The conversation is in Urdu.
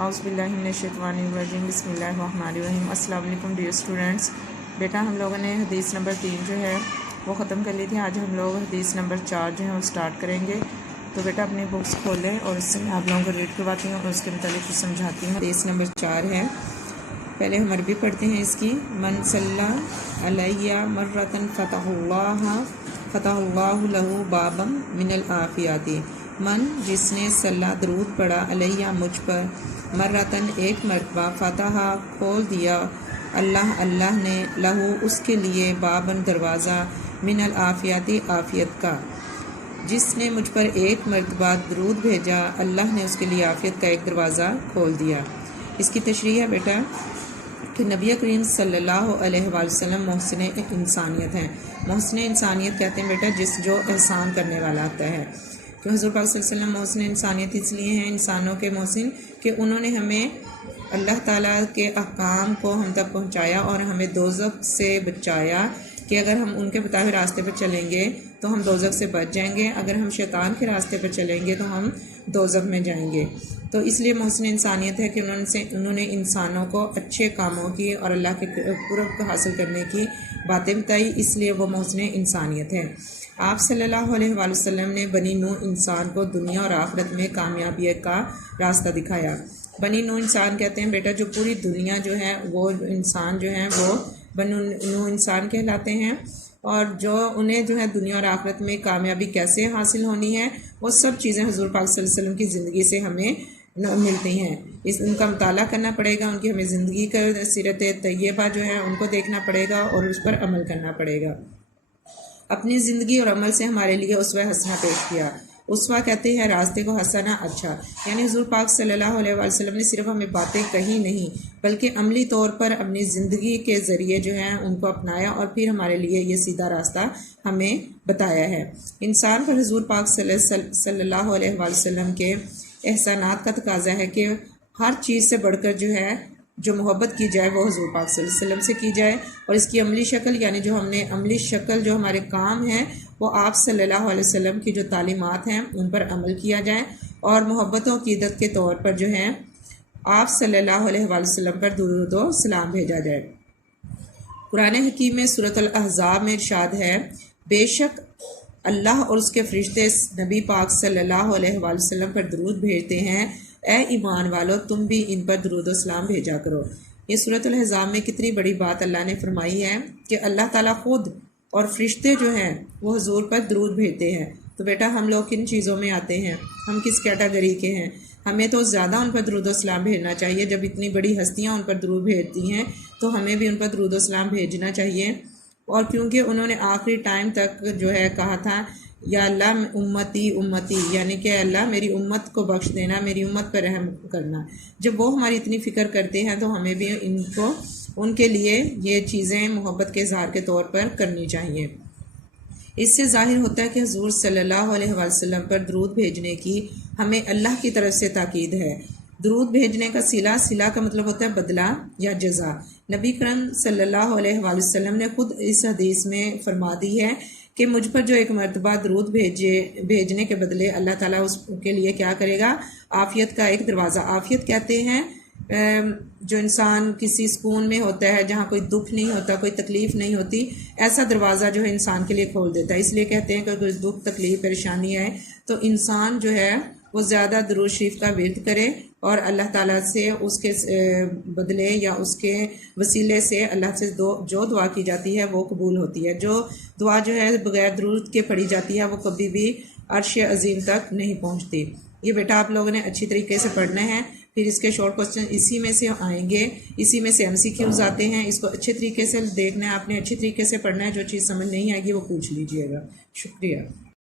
اعوذ باللہ من الشیطان الرجیم بسم اللہ الرحمن الرحیم۔ السلام علیکم ڈیئر اسٹوڈنٹس۔ بیٹا ہم لوگوں نے حدیث نمبر 3 جو ہے وہ ختم کر لی تھی۔ آج ہم لوگ حدیث نمبر 4 جو ہے وہ سٹارٹ کریں گے۔ تو بیٹا اپنی بکس کھولیں اور اس سے میں آپ لوگوں کو ریڈ کرواتی ہوں اور اس کے متعلق کچھ سمجھاتی ہوں۔ حدیث نمبر 4 ہے، پہلے ہم عربی پڑھتے ہیں اس کی۔ من صلی علیہ مرۃ فتح اللہ لہ بابا من العافیات۔ من جس نے صلی درود پڑھا علیہ مجھ پر، مرتن ایک مرتبہ، فتح کھول دیا، اللہ نے لہو اس کے لیے، بابن دروازہ، من العافیات عافیت کا۔ جس نے مجھ پر ایک مرتبہ درود بھیجا، اللہ نے اس کے لیے عافیت کا ایک دروازہ کھول دیا۔ اس کی تشریح ہے بیٹا کہ نبی کریم صلی اللہ علیہ وآلہ وسلم محسن انسانیت ہیں۔ محسن انسانیت کہتے ہیں بیٹا جو احسان کرنے والا آتا ہے۔ کہ حضور پاک صلی اللہ علیہ وسلم محسن انسانیت اس لیے ہیں، انسانوں کے محسن، کہ انہوں نے ہمیں اللہ تعالیٰ کے احکام کو ہم تک پہنچایا اور ہمیں دوزخ سے بچایا، کہ اگر ہم ان کے بتائے راستے پر چلیں گے تو ہم دوزخ سے بچ جائیں گے، اگر ہم شیطان کے راستے پر چلیں گے تو ہم دوزخ میں جائیں گے۔ تو اس لیے محسن انسانیت ہے کہ انہوں نے انسانوں کو اچھے کاموں کی اور اللہ کے قرب کو حاصل کرنے کی باتیں بتائی، اس لیے وہ محسن انسانیت ہے۔ آپ صلی اللہ علیہ وآلہ وسلم نے بنی نوح انسان کو دنیا اور آخرت میں کامیابی کا راستہ دکھایا۔ بنی نوح انسان کہتے ہیں بیٹا جو پوری دنیا جو ہے وہ انسان جو ہیں وہ بنی نوح انسان کہلاتے ہیں، اور جو انہیں جو ہے دنیا اور آخرت میں کامیابی کیسے حاصل ہونی ہے وہ سب چیزیں حضور پاک صلی اللہ علیہ وسلم کی زندگی سے ہمیں ملتی ہیں۔ ان کا مطالعہ کرنا پڑے گا، ان کی ہمیں زندگی کا سیرت طیبہ جو ہے ان کو دیکھنا پڑے گا اور اس پر عمل کرنا پڑے گا۔ اپنی زندگی اور عمل سے ہمارے لیے اسوہ حسنہ پیش کیا۔ اسوہ کہتے ہیں راستے کو حسنہ اچھا، یعنی حضور پاک صلی اللہ علیہ وآلہ وسلم نے صرف ہمیں باتیں کہی نہیں بلکہ عملی طور پر اپنی زندگی کے ذریعے جو ہیں ان کو اپنایا اور پھر ہمارے لیے یہ سیدھا راستہ ہمیں بتایا ہے۔ انسان پر حضور پاک صلی اللہ علیہ وآلہ وسلم کے احسانات کا تقاضا ہے کہ ہر چیز سے بڑھ کر جو ہے جو محبت کی جائے وہ حضور پاک صلی اللہ علیہ وسلم سے کی جائے، اور اس کی عملی شکل یعنی جو ہم نے عملی شکل جو ہمارے کام ہیں وہ آپ صلی اللہ علیہ وسلم کی جو تعلیمات ہیں ان پر عمل کیا جائے، اور محبت و عقیدت کے طور پر جو ہے آپ صلی اللہ علیہ وآلہ وسلم پر درود و سلام بھیجا جائے۔ قرآن حکیم میں سورۃ الاحزاب میں ارشاد ہے، بے شک اللہ اور اس کے فرشتے نبی پاک صلی اللہ علیہ وآلہ وسلم پر درود بھیجتے ہیں، اے ایمان والو تم بھی ان پر درود و سلام بھیجا کرو۔ یہ سورۃ الاحزاب میں کتنی بڑی بات اللہ نے فرمائی ہے کہ اللہ تعالیٰ خود اور فرشتے جو ہیں وہ حضور پر درود بھیجتے ہیں۔ تو بیٹا ہم لوگ کن چیزوں میں آتے ہیں، ہم کس کیٹیگری کے ہیں؟ ہمیں تو زیادہ ان پر درود و سلام بھیجنا چاہیے۔ جب اتنی بڑی ہستیاں ان پر درود بھیجتی ہیں تو ہمیں بھی ان پر درود و سلام بھیجنا چاہیے، اور کیونکہ انہوں نے آخری ٹائم تک جو ہے کہا تھا یا اللہ امتی امتی، یعنی کہ اللہ میری امت کو بخش دینا، میری امت پر رحم کرنا۔ جب وہ ہماری اتنی فکر کرتے ہیں تو ہمیں بھی ان کے لیے یہ چیزیں محبت کے اظہار کے طور پر کرنی چاہیے۔ اس سے ظاہر ہوتا ہے کہ حضور صلی اللہ علیہ وآلہ وسلم پر درود بھیجنے کی ہمیں اللہ کی طرف سے تاکید ہے۔ درود بھیجنے کا صلہ کا مطلب ہوتا ہے بدلہ یا جزا۔ نبی کریم صلی اللہ علیہ وآلہ وسلم نے خود اس حدیث میں فرما دی ہے کہ مجھ پر جو ایک مرتبہ درود بھیجنے کے بدلے اللہ تعالیٰ اس کے لیے کیا کرے گا، عافیت کا ایک دروازہ۔ عافیت کہتے ہیں جو انسان کسی سکون میں ہوتا ہے، جہاں کوئی دکھ نہیں ہوتا، کوئی تکلیف نہیں ہوتی، ایسا دروازہ جو ہے انسان کے لیے کھول دیتا ہے۔ اس لیے کہتے ہیں کہ کوئی دکھ تکلیف پریشانی ہے تو انسان جو ہے وہ زیادہ درود شریف کا ورد کرے، اور اللہ تعالیٰ سے اس کے بدلے یا اس کے وسیلے سے اللہ سے جو دعا کی جاتی ہے وہ قبول ہوتی ہے۔ جو دعا جو ہے بغیر درود کے پڑھی جاتی ہے وہ کبھی بھی عرش عظیم تک نہیں پہنچتی۔ یہ بیٹا آپ لوگوں نے اچھی طریقے سے پڑھنا ہے، پھر اس کے شارٹ کوسچن اسی میں سے آئیں گے، اسی میں سے MCQs آتے ہیں، اس کو اچھے طریقے سے دیکھنا ہے، آپ نے اچھی طریقے سے پڑھنا ہے، جو چیز سمجھ نہیں آئے گی وہ پوچھ لیجئے گا۔ شکریہ۔